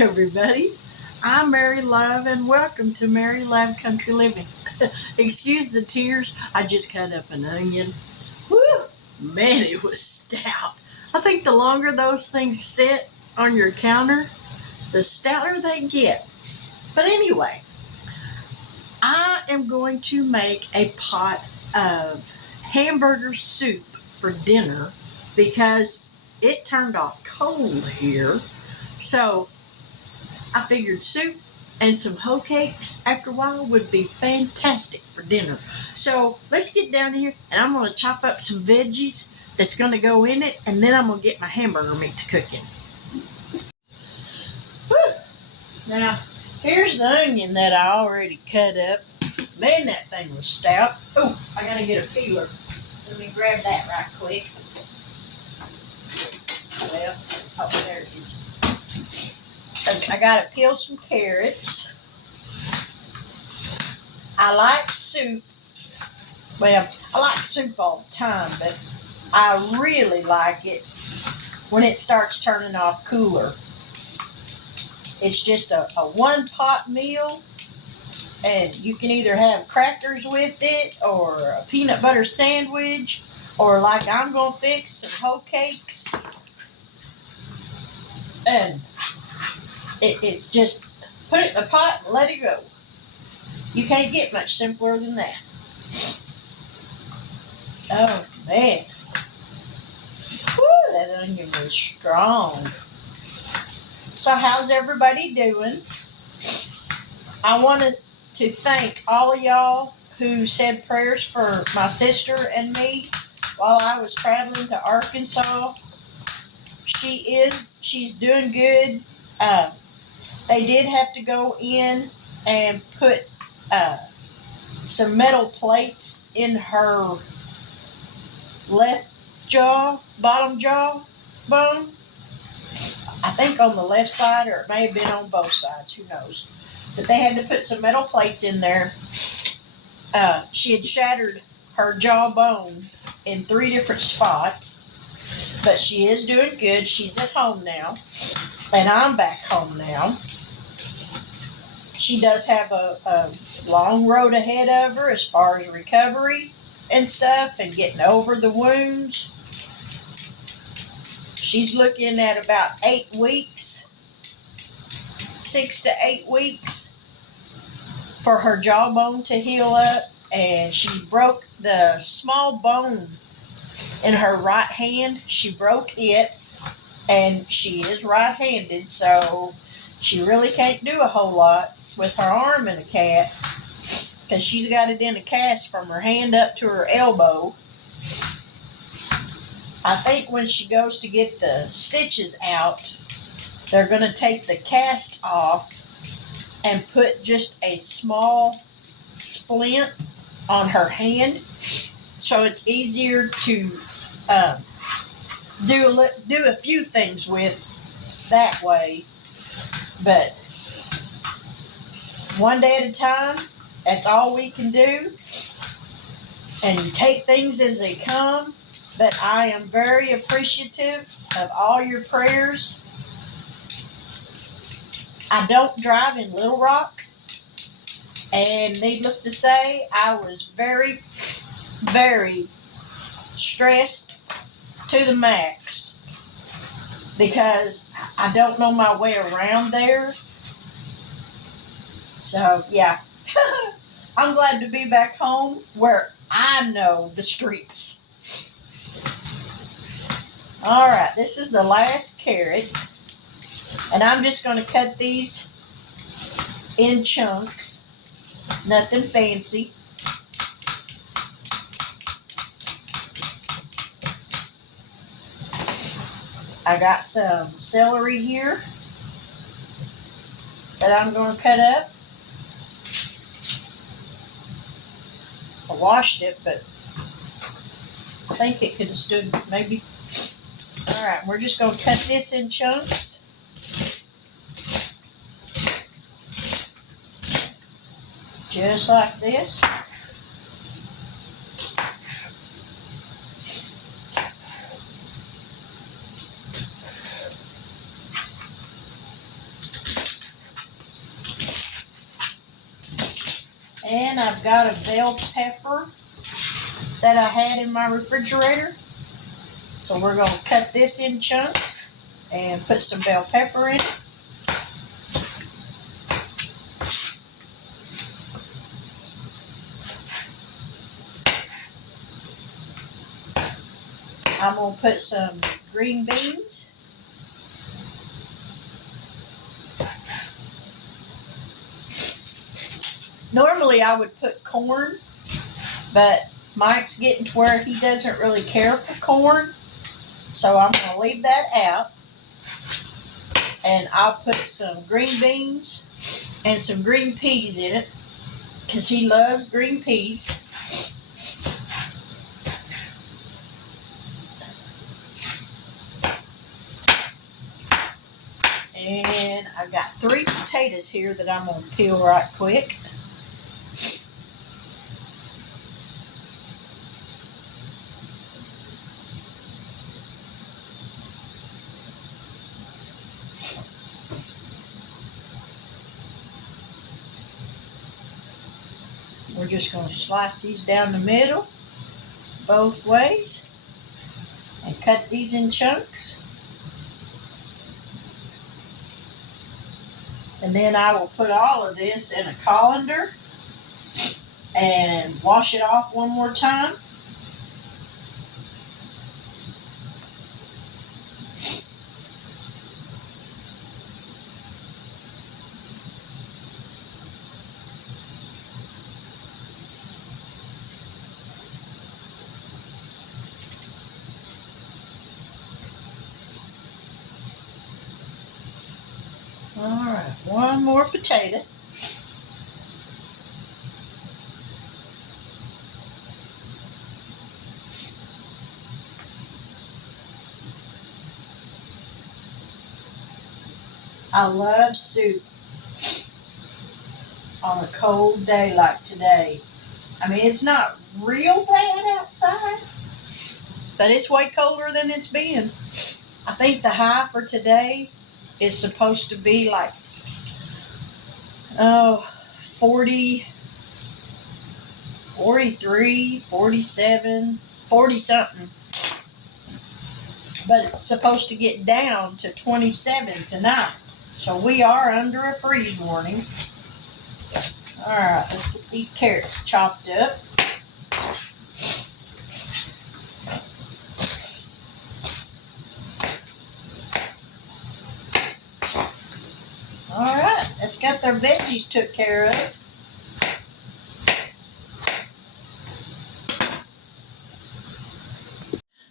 everybody. I'm Mary Love and welcome to Mary Love Country Living. Excuse the tears, I just cut up an onion. Whew, man, it was stout. I think the longer those things sit on your counter, the stouter they get. But anyway, I am going to make a pot of hamburger soup for dinner because it turned off cold here. So I figured soup and some hoe cakes after a while would be fantastic for dinner. So let's get down here and I'm going to chop up some veggies that's going to go in it, and then I'm going to get my hamburger meat to cooking. Whew. Now, here's the onion that I already cut up. Man, that thing was stout. Oh, I got to get a peeler. Let me grab that right quick. Well, oh, there it is. I gotta peel some carrots. I like soup. Well, I like soup all the time, but I really like it when it starts turning off cooler. It's just a one pot meal, and you can either have crackers with it or a peanut butter sandwich, or like I'm gonna fix some hoe cakes. And it's just put it in the pot and let it go. You can't get much simpler than that. Oh man. Whew, that onion was strong. So how's everybody doing? I wanted to thank all of y'all who said prayers for my sister and me while I was traveling to Arkansas. She's doing good. They did have to go in and put some metal plates in her left jaw, bottom jaw bone. I think on the left side, or it may have been on both sides, who knows. But they had to put some metal plates in there. She had shattered her jawbone in 3 different spots, but she is doing good. She's at home now, and I'm back home now. She does have a long road ahead of her as far as recovery and stuff and getting over the wounds. She's looking at about 8 weeks, 6 to 8 weeks for her jawbone to heal up. And she broke the small bone in her right hand. She broke it, and she is right-handed, so she really can't do a whole lot with her arm in a cast, because she's got it in a cast from her hand up to her elbow. I think when she goes to get the stitches out, they're going to take the cast off and put just a small splint on her hand, so it's easier to do a few things with that way. But one day at a time, that's all we can do, and take things as they come. But I am very appreciative of all your prayers. I don't drive in Little Rock, and needless to say, I was very, very stressed to the max because I don't know my way around there. So, yeah, I'm glad to be back home where I know the streets. All right, this is the last carrot, and I'm just going to cut these in chunks. Nothing fancy. I got some celery here that I'm going to cut up. I washed it, but I think it could have stood maybe. All right, we're just going to cut this in chunks. Just like this. I've got a bell pepper that I had in my refrigerator. So we're going to cut this in chunks and put some bell pepper in it. I'm going to put some green beans. Normally I would put corn, but Mike's getting to where he doesn't really care for corn. So I'm going to leave that out. And I'll put some green beans and some green peas in it because he loves green peas. And I've got 3 potatoes here that I'm going to peel right quick. We're just going to slice these down the middle, both ways, and cut these in chunks. And then I will put all of this in a colander and wash it off one more time. All right, one more potato. I love soup on a cold day like today. I mean, it's not real bad outside, but it's way colder than it's been. I think the high for today is supposed to be like, 40, 43, 47, 40 something. But it's supposed to get down to 27 tonight. So we are under a freeze warning. Alright, let's get these carrots chopped up. Alright, let's get their veggies took care of.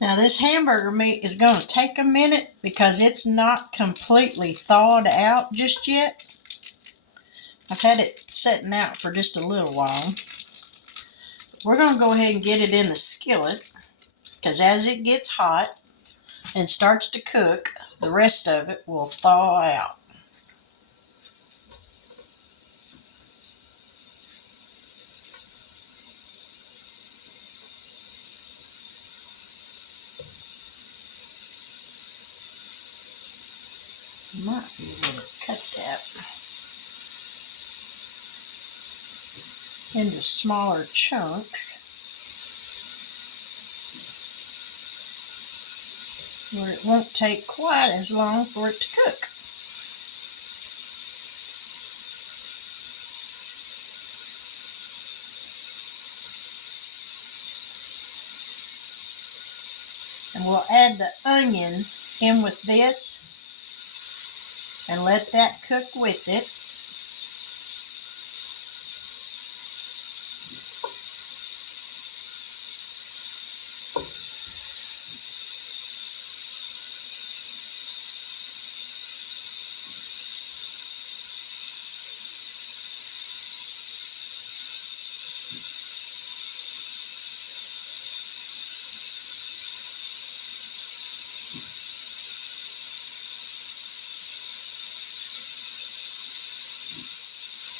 Now this hamburger meat is going to take a minute because it's not completely thawed out just yet. I've had it sitting out for just a little while. We're going to go ahead and get it in the skillet because as it gets hot and starts to cook, the rest of it will thaw out. Might be able to cut that into smaller chunks where it won't take quite as long for it to cook. And we'll add the onion in with this and let that cook with it.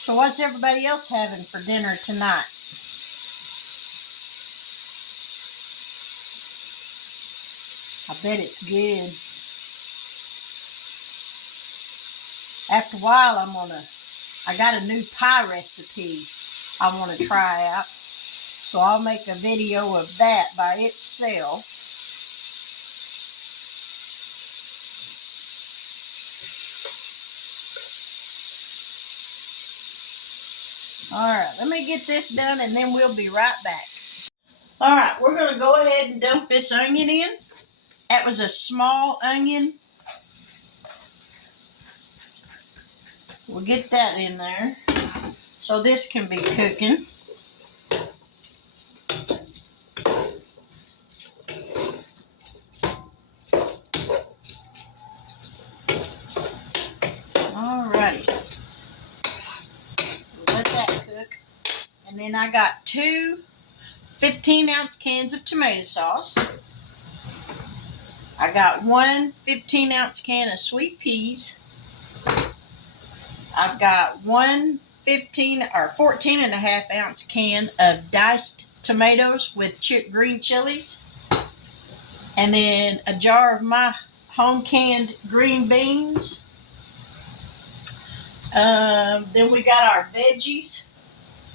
So what's everybody else having for dinner tonight? I bet it's good. After a while, I got a new pie recipe I want to try out. So I'll make a video of that by itself. Alright, let me get this done and then we'll be right back. Alright, we're going to go ahead and dump this onion in. That was a small onion. We'll get that in there so this can be cooking. Alrighty. We'll let that cook. And then I got two 15-ounce cans of tomato sauce. I got one 15-ounce can of sweet peas. I've got one 14.5-ounce can of diced tomatoes with green chilies. And then a jar of my home canned green beans. Then we got our veggies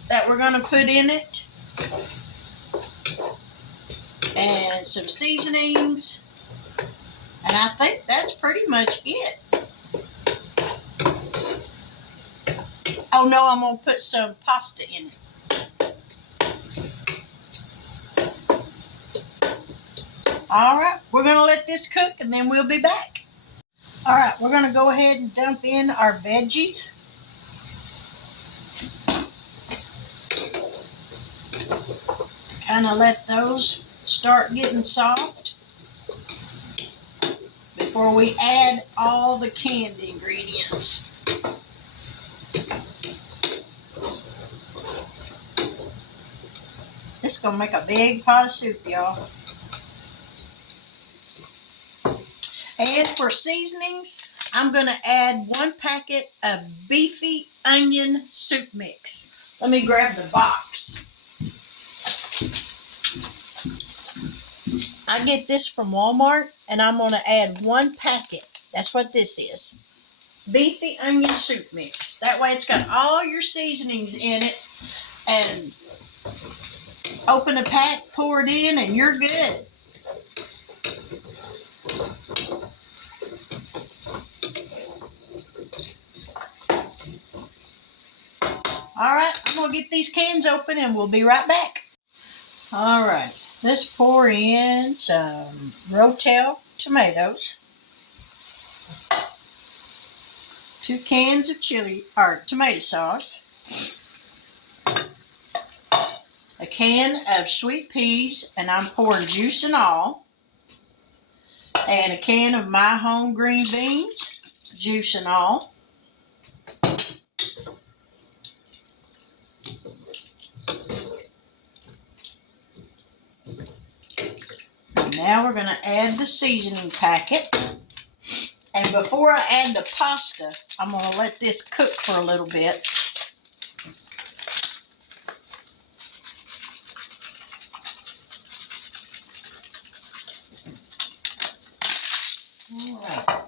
that we're going to put in it. And some seasonings. And I think that's pretty much it. Oh no, I'm going to put some pasta in it. Alright, we're going to let this cook and then we'll be back. Alright, we're going to go ahead and dump in our veggies. Kind of let those start getting soft before we add all the canned ingredients. This is going to make a big pot of soup, y'all. And for seasonings, I'm going to add 1 packet of beefy onion soup mix. Let me grab the box. I get this from Walmart, and I'm going to add 1 packet. That's what this is. Beefy onion soup mix. That way it's got all your seasonings in it. And open a pack, pour it in, and you're good. Alright, I'm going to get these cans open and we'll be right back. Alright, let's pour in some Rotel tomatoes. 2 cans of tomato sauce. A can of sweet peas, and I'm pouring juice and all. And a can of my home green beans, juice and all. Now we're going to add the seasoning packet. And before I add the pasta, I'm going to let this cook for a little bit. All right.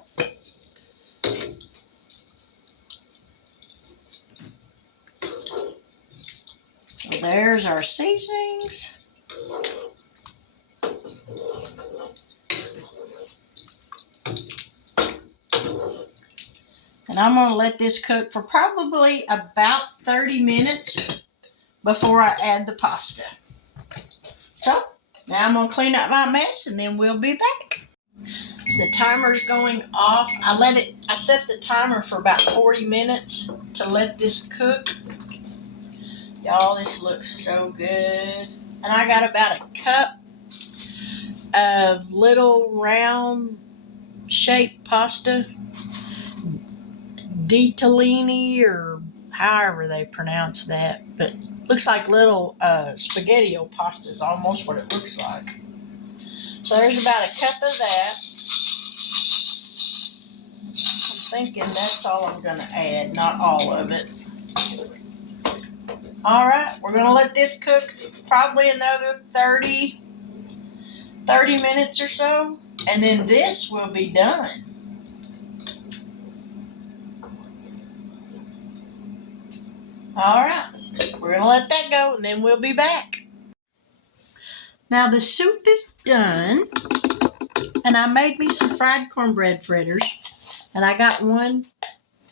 So there's our seasonings. And I'm going to let this cook for probably about 30 minutes before I add the pasta. So, now I'm going to clean up my mess and then we'll be back. The timer's going off. I set the timer for about 40 minutes to let this cook. Y'all, this looks so good. And I got about a cup of little round shaped pasta. Ditalini, or however they pronounce that, but looks like little spaghetti-o pasta is almost what it looks like. So there's about a cup of that. I'm thinking that's all I'm going to add, not all of it. Alright, we're going to let this cook probably another 30 minutes or so, and then this will be done. Alright, We're going to let that go and then we'll be back. Now the soup is done, and I made me some fried cornbread fritters, and I got one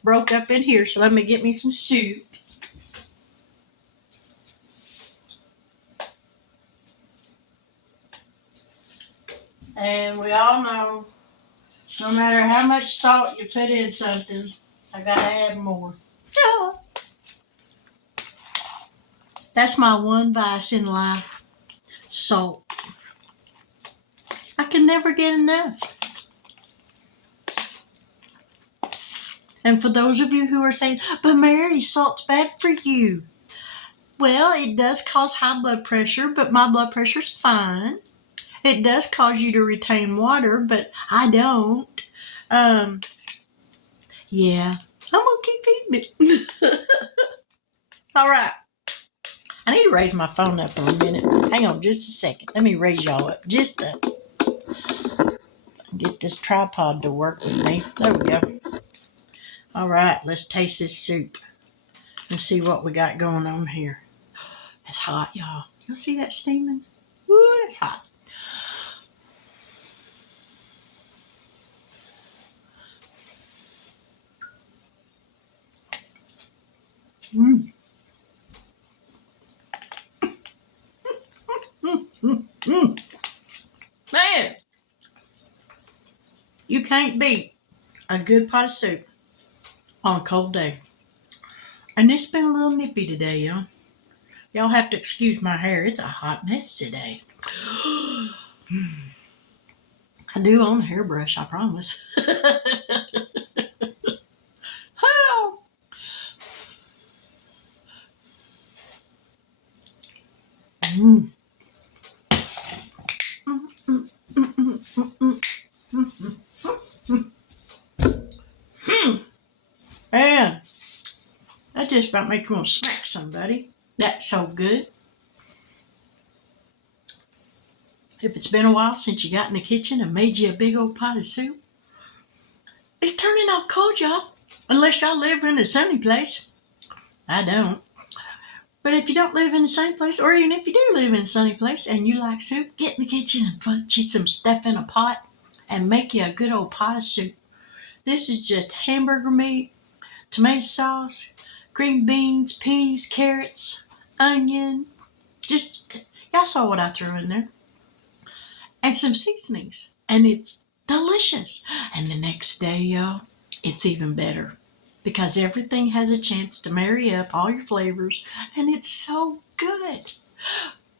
broke up in here, so let me get me some soup. And we all know, no matter how much salt you put in something, I gotta add more. Oh, that's my one vice in life, salt. I can never get enough. And for those of you who are saying, but Mary, salt's bad for you. Well, it does cause high blood pressure, but my blood pressure's fine. It does cause you to retain water, but I don't. Yeah, I'm gonna keep eating it. All right. I need to raise my phone up in a minute. Hang on just a second. Let me raise y'all up just to get this tripod to work with me. There we go. All right, let's taste this soup and see what we got going on here. It's hot, y'all. You'll see that steaming? Woo, that's hot. Mm. Man, you can't beat a good pot of soup on a cold day. And it's been a little nippy today, y'all. Y'all have to excuse my hair. It's a hot mess today. I do own a hairbrush, I promise. Oh. Mm. Man, that just about makes me want to smack somebody. That's so good. If it's been a while since you got in the kitchen and made you a big old pot of soup, it's turning off cold, y'all. Unless y'all live in a sunny place. I don't. But if you don't live in the sunny place, or even if you do live in a sunny place and you like soup, get in the kitchen and put you some stuff in a pot and make you a good old pot of soup. This is just hamburger meat, tomato sauce, green beans, peas, carrots, onion. Just, y'all saw what I threw in there. And some seasonings. And it's delicious. And the next day, y'all, it's even better. Because everything has a chance to marry up all your flavors. And it's so good.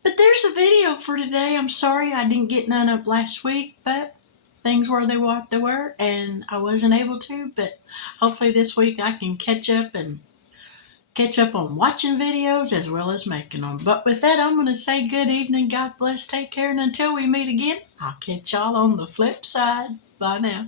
But there's a video for today. I'm sorry I didn't get none up last week. But things were what they were. And I wasn't able to. But hopefully this week I can catch up on watching videos as well as making them. But with that, I'm going to say good evening, God bless, take care, and until we meet again, I'll catch y'all on the flip side. Bye now.